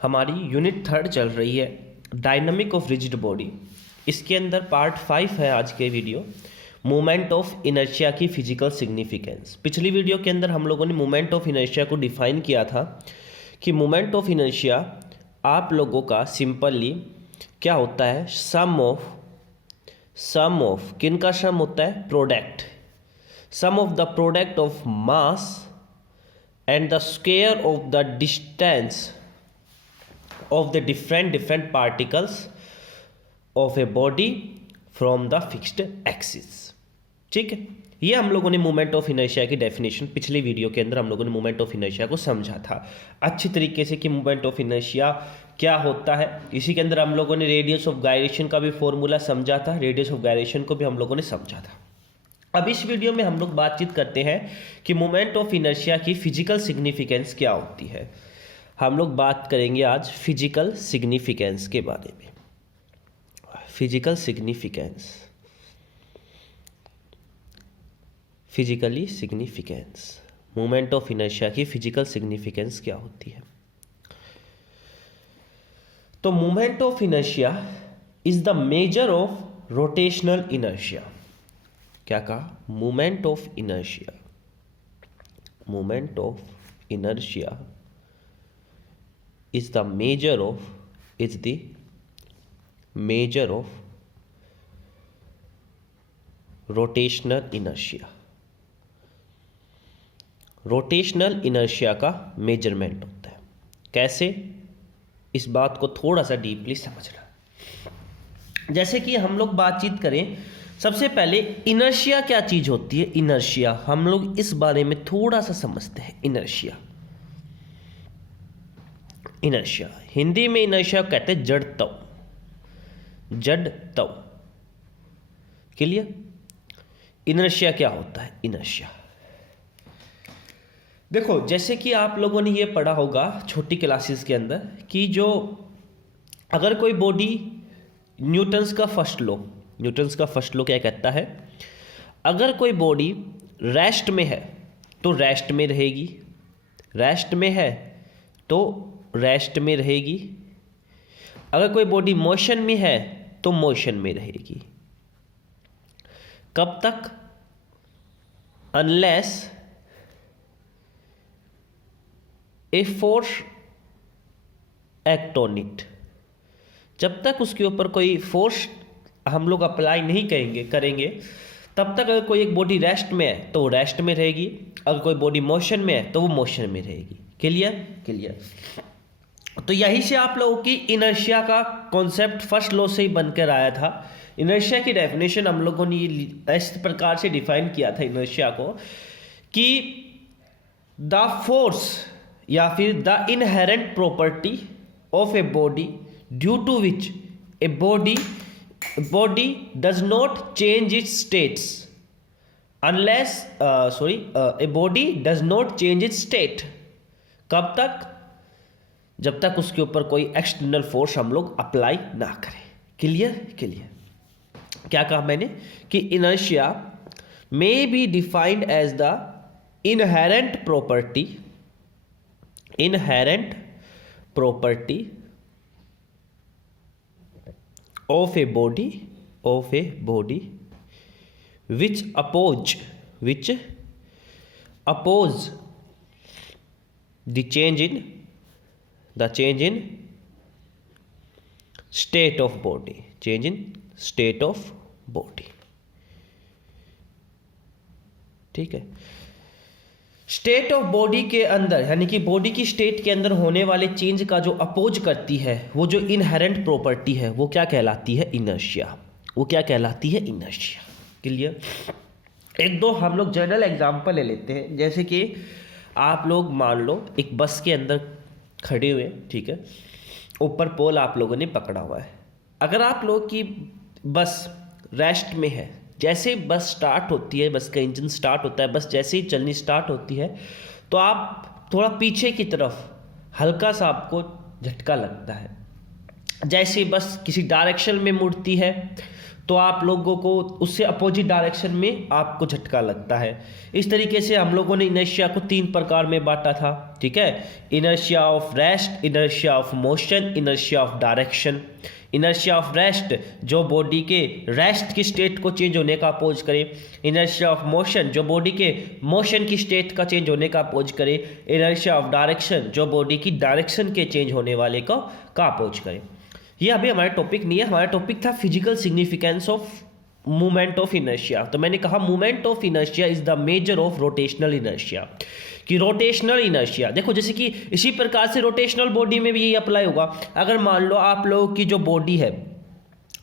हमारी यूनिट 3 चल रही है डायनामिक ऑफ रिजिड बॉडी। इसके अंदर पार्ट 5 है आज के वीडियो, मोमेंट ऑफ इनर्शिया की फिजिकल सिग्निफिकेंस। पिछली वीडियो के अंदर हम लोगों ने मोमेंट ऑफ इनर्शिया को डिफाइन किया था कि मोमेंट ऑफ इनर्शिया आप लोगों का सिंपली क्या होता है, सम ऑफ किन का सम होता है, product, sum of the product of mass and the square of the distance of the different particles of a body from the fixed axis। ठीक है, ये हम लोगों ने मोमेंट ऑफ इनर्शिया की डेफिनेशन पिछली वीडियो के अंदर हम लोगों ने मोमेंट ऑफ इनर्शिया को समझा था अच्छी तरीके से कि मोमेंट ऑफ इनर्शिया क्या होता है। इसी के अंदर हम लोगों ने रेडियस ऑफ गायरेशन का भी फॉर्मूला समझा था, रेडियस ऑफ गायरेशन को भी हम लोगों ने समझा था। अब इस वीडियो में हम लोग बातचीत करते हैं कि मोमेंट ऑफ इनर्शिया की फिजिकल सिग्निफिकेंस क्या होती है। हम लोग बात करेंगे आज फिजिकल सिग्निफिकेंस के बारे में। Physical significance, physically significance, moment of inertia की फिजिकल सिग्निफिकेंस क्या होती है। तो moment of inertia is the measure of rotational inertia. क्या कहा, moment of inertia, moment of inertia is the measure of rotational inertia। Rotational inertia का measurement होता है। कैसे, इस बात को थोड़ा सा डीपली समझना। जैसे कि हम लोग बातचीत करें, सबसे पहले इनर्शिया क्या चीज होती है। इनर्शिया हम लोग इस बारे में थोड़ा सा समझते हैं। इनर्शिया, इनर्शिया हिंदी में इनर्शिया कहते हैं जड़त्व, जड़त्व। क्लियर, इनर्शिया क्या होता है। इनर्शिया देखो, जैसे कि आप लोगों ने ये पढ़ा होगा छोटी क्लासेस के अंदर कि जो अगर कोई बॉडी, न्यूटन्स का फर्स्ट लॉ, न्यूटन्स का फर्स्ट लॉ क्या कहता है, अगर कोई बॉडी रेस्ट में है तो रेस्ट में रहेगी, रेस्ट में है तो रेस्ट में रहेगी। अगर कोई बॉडी मोशन में है तो मोशन में रहेगी। कब तक, unless a force act on it, जब तक उसके ऊपर कोई फोर्स हम लोग अप्लाई नहीं करेंगे तब तक अगर कोई एक बॉडी रेस्ट में है तो वो रेस्ट में रहेगी, अगर कोई बॉडी मोशन में है तो वो मोशन में रहेगी। Clear, clear. तो यही से आप लोगों की इनर्शिया का कॉन्सेप्ट फर्स्ट लॉ से ही बनकर आया था। इनर्शिया की डेफिनेशन हम लोगों ने इस प्रकार से डिफाइन किया था इनर्शिया को कि द फोर्स या फिर the inherent property of a body due to which a body does not change its states unless a body does not change its state. कब तक, जब तक उसके ऊपर कोई एक्सटर्नल फोर्स हम लोग अप्लाई ना करें। Clear, clear. क्या कहा मैंने कि inertia may be defined as the inherent property of a body which oppose the change in state of body, change in state of body। ठीक है, स्टेट ऑफ बॉडी के अंदर यानी कि बॉडी की स्टेट के अंदर होने वाले चेंज का जो अपोज करती है वो जो इनहेरेंट प्रॉपर्टी है वो क्या कहलाती है, इनर्शिया। वो क्या कहलाती है, इनर्शिया। क्लियर। एक दो हम लोग जनरल एग्जांपल ले लेते हैं। जैसे कि आप लोग मान लो एक बस के अंदर खड़े हुए, ठीक है, ऊपर पोल आप लोगों ने पकड़ा हुआ है। अगर आप लोग की बस रेस्ट में है, जैसे बस स्टार्ट होती है, बस का इंजन स्टार्ट होता है, बस जैसे ही चलनी स्टार्ट होती है तो आप थोड़ा पीछे की तरफ हल्का सा आपको झटका लगता है। जैसे बस किसी डायरेक्शन में मुड़ती है तो आप लोगों को उससे अपोजिट डायरेक्शन में आपको झटका लगता है। इस तरीके से हम लोगों ने इनर्शिया को 3 प्रकार में बांटा था, ठीक है। Inertia of rest, inertia of motion, inertia of direction. Inertia of rest जो बॉडी के रेस्ट की स्टेट को चेंज होने का अपोज करे। इनर्शिया ऑफ मोशन जो बॉडी के मोशन की स्टेट का चेंज होने का अपोज करे। इनर्शिया ऑफ डायरेक्शन जो बॉडी की डायरेक्शन के चेंज होने वाले का अपोज करे। ये अभी हमारा टॉपिक नहीं है, हमारा टॉपिक था physical significance of movement of inertia. तो मैंने कहा movement of inertia is the measure of rotational inertia. कि रोटेशनल इनर्शिया देखो, जैसे कि इसी प्रकार से रोटेशनल बॉडी में भी यही अप्लाई होगा। अगर मान लो आप लोगों की जो बॉडी है,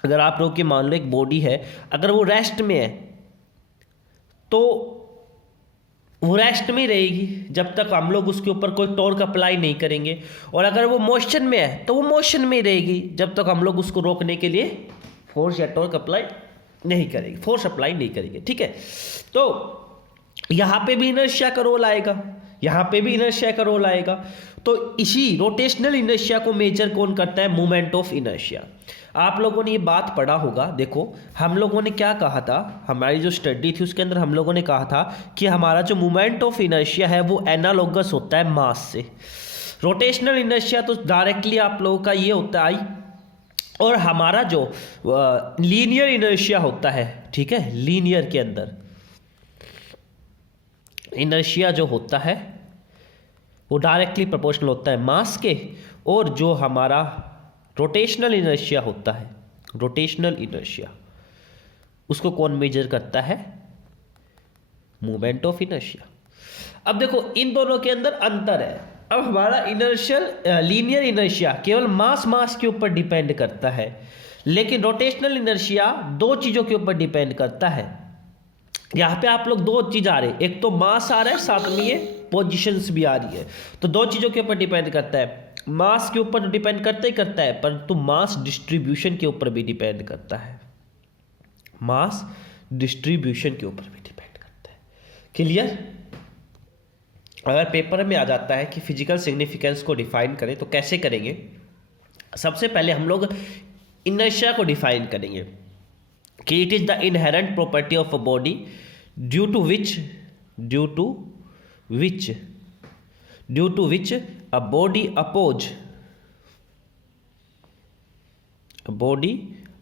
अगर आप लोगों की मान लो एक बॉडी है, अगर वो रेस्ट में है तो वो रेस्ट में रहेगी जब तक हम लोग उसके ऊपर कोई टॉर्क अप्लाई नहीं करेंगे, और अगर वो मोशन में है तो वो मोशन में रहेगी जब तक हम लोग उसको रोकने के लिए फोर्स या टॉर्क अप्लाई नहीं करेंगे, फोर्स अप्लाई नहीं करेंगे, ठीक है। तो यहाँ पे भी इनर्शिया का रोल आएगा, यहाँ पे भी इनर्शिया का रोल आएगा। तो इसी रोटेशनल इनर्शिया को मेजर कौन करता है? Movement of inertia. आप लोगों ने ये बात पढ़ा होगा, देखो हम लोगों ने क्या कहा था, हमारी जो स्टडी थी उसके अंदर हम लोगों ने कहा था कि हमारा जो मूवमेंट ऑफ इनर्शिया है वो एनालोगस होता है मास से। रोटेशनल इनर्शिया तो डायरेक्टली आप लोगों का ये होता है, और हमारा जो लीनियर इनर्शिया होता है, ठीक है, लीनियर के अंदर इनर्शिया जो होता है वो डायरेक्टली प्रोपोर्शनल होता है मास के। और जो हमारा रोटेशनल इनर्शिया होता है, रोटेशनल इनर्शिया, उसको कौन मेजर करता है? Movement of inertia. अब देखो इन दोनों के अंदर अंतर है। अब हमारा इनर्शियल लीनियर इनर्शिया केवल मास के ऊपर डिपेंड करता है, लेकिन रोटेशनल इनर्शिया 2 चीज़ों के ऊपर डिपेंड करता है। यहाँ पे आप लोग 2 चीज़ आ रहे हैं, एक तो मास आ रहा है, साथ में ये पोजिशंस भी आ रही है। तो 2 चीज़ों के ऊपर डिपेंड करता है, मास के ऊपर डिपेंड करता ही करता है, परंतु मास डिस्ट्रीब्यूशन के ऊपर भी डिपेंड करता है, मास डिस्ट्रीब्यूशन के ऊपर भी डिपेंड करता है। क्लियर? अगर पेपर में आ जाता है कि फिजिकल सिग्निफिकेंस को डिफाइन करें तो कैसे करेंगे? सबसे पहले हम लोग इनर्शिया को डिफाइन करेंगे कि it is the inherent property of a body due to which a body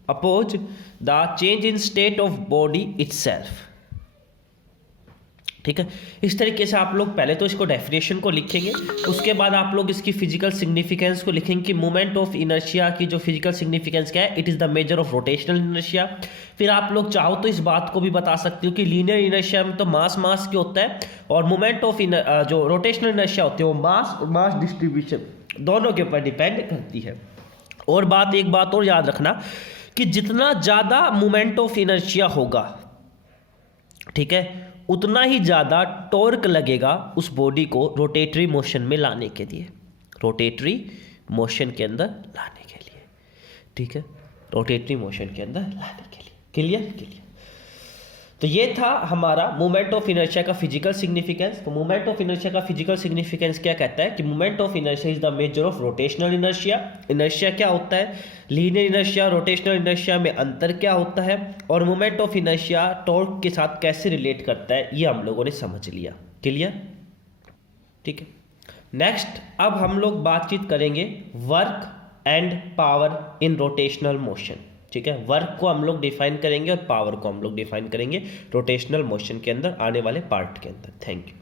oppose the change in state of body itself. ठीक है, इस तरीके से आप लोग पहले तो इसको डेफिनेशन को लिखेंगे, उसके बाद आप लोग इसकी फिजिकल सिग्निफिकेंस को लिखेंगे कि मूवमेंट ऑफ इनर्शिया की जो फिजिकल सिग्निफिकेंस क्या है, it is the measure of rotational inertia. फिर आप लोग चाहो तो इस बात को भी बता सकते हो कि लीनियर इनर्शिया में तो मास के होता है, और मूवमेंट ऑफ जो रोटेशनल इनर्शिया होती है वो मास और मास डिस्ट्रीब्यूशन दोनों के ऊपर डिपेंड करती है। और एक बात और याद रखना कि जितना ज़्यादा मूवमेंट ऑफ इनर्शिया होगा, ठीक है, उतना ही ज़्यादा टॉर्क लगेगा उस बॉडी को रोटेटरी मोशन में लाने के लिए, रोटेटरी मोशन के अंदर लाने के लिए, ठीक है, रोटेटरी मोशन के अंदर लाने के लिए। क्लियर? तो ये था हमारा मूवमेंट ऑफ इनर्शिया का फिजिकल सिग्निफिकेंस। तो मूवमेंट ऑफ इनर्शिया का फिजिकल सिग्निफिकेंस क्या कहता है कि movement of inertia is the measure of rotational inertia. Inertia क्या होता है, लीनियर इनर्शिया, रोटेशनल इनर्शिया में अंतर क्या होता है, और मूवमेंट ऑफ इनर्शिया टॉर्क के साथ कैसे रिलेट करता है, ये हम लोगों ने समझ लिया। क्लियर? ठीक है। नेक्स्ट अब हम लोग बातचीत करेंगे work and power in rotational motion. ठीक है, वर्क को हम लोग डिफाइन करेंगे और पावर को हम लोग डिफाइन करेंगे रोटेशनल मोशन के अंदर आने वाले पार्ट के अंदर। Thank you.